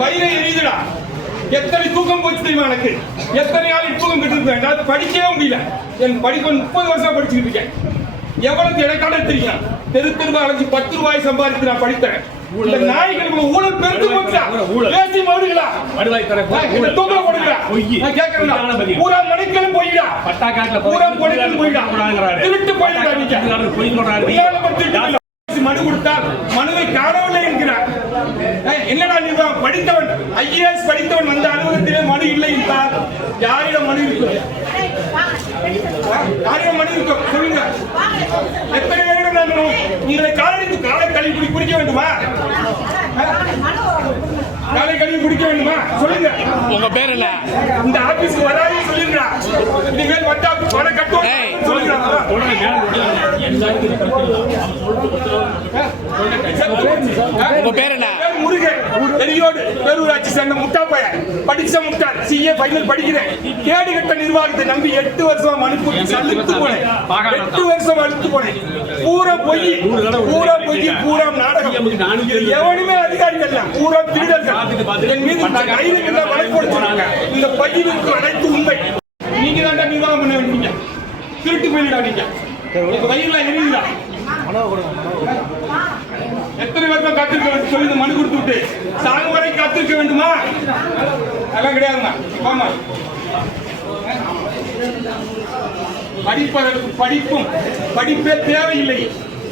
வயிறை எரியுதுடா. எத்தனை தூக்கம் போச்சு தெரியுமா எனக்கு? எத்தனை நாள் தூக்கம் கெட்டு படிக்கவே முடியல. என் படிக்க 30 வருஷம் படிச்சுட்டு இருக்கேன். எவ்வளவு எனக்கான தெரியும். தெரு தெருவா அழைச்சி 10 ரூபாய் சம்பாதித்து நான் படித்தேன். இந்த நாய்களுக்கு ஊழல் பெருத்து போச்சா? பேசி மாடுகளா? தூக்கம் கொடுக்குறா. நான் கேட்கறேன். பூரா மணிக்கலும் போயிடா. பூரா மணிக்கலும் போயிடா. திருட்டு போயிடா. நீங்க மனு கொடுத்தால் மனுவை காணவில்லை என்கிறார். என்னடா நீ படித்தவன் IAS படித்தவன் வந்த அலுவலகத்திலே மனு இல்லை என்றால் யாரிடம் மனு இருக்கும்? யாரிடம் மனு இருக்கும் சொல்லுங்க. எத்தனை பேரிடம் நான் உங்களை காலை கழிவு குடிக்க வேண்டுமா? காலை கழிவு குடிக்க வேண்டுமா? சொல்லுங்க. உங்க பேர் என்ன? இந்த ஆபீஸ்க்கு வராது சொல்லுங்க. இனிமேல் வந்தா பண கட்டுவோம் சொல்லுங்க. உங்க பேர் என்ன? முருகன். பெரியோடு பேரூராட்சி சேர்ந்த முட்டா பையன். படிச்ச முட்டா CA ஃபைனல் படிக்கிறேன். கேடு கட்ட நிர்வாகத்தை நம்பி 8 வருஷம் அனுப்பி சலித்து போனேன். 8 வருஷம் அழுத்து போனேன். பூரா பொய் பூரா நாடகம். எவனுமே அதிகாரிகள் இல்ல. பூரா திருடர்கள். என் மீது கைதுக்கு வழக்கு போடுறாங்க. இந்த பையிலுக்கு அனைத்து உண்மை. நீங்க தான் நிர்வாகம் பண்ண வேண்டிய திருட்டு போயிடா. நீங்க வயிறுல எரியுதா? எத்தனை வருஷம் காத்திருக்க வேண்டும் சொல்லி மனு கொடுத்து விட்டு சாகும் வரை காத்திருக்க வேண்டுமா? அதெல்லாம் கிடையாதுங்க. ஆமா, படிப்பதற்கு படிப்பே தேவையில்லை.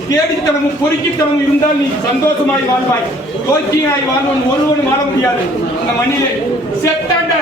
தேடித்தனமும் பொறுக்கித்தனமும் இருந்தால் நீ சந்தோஷமாய் வாழ்வாய். கோச்சியாய் வாழ்வன் ஒருவன் வாழ முடியாது. இந்த மண்ணிலே செத்தாண்ட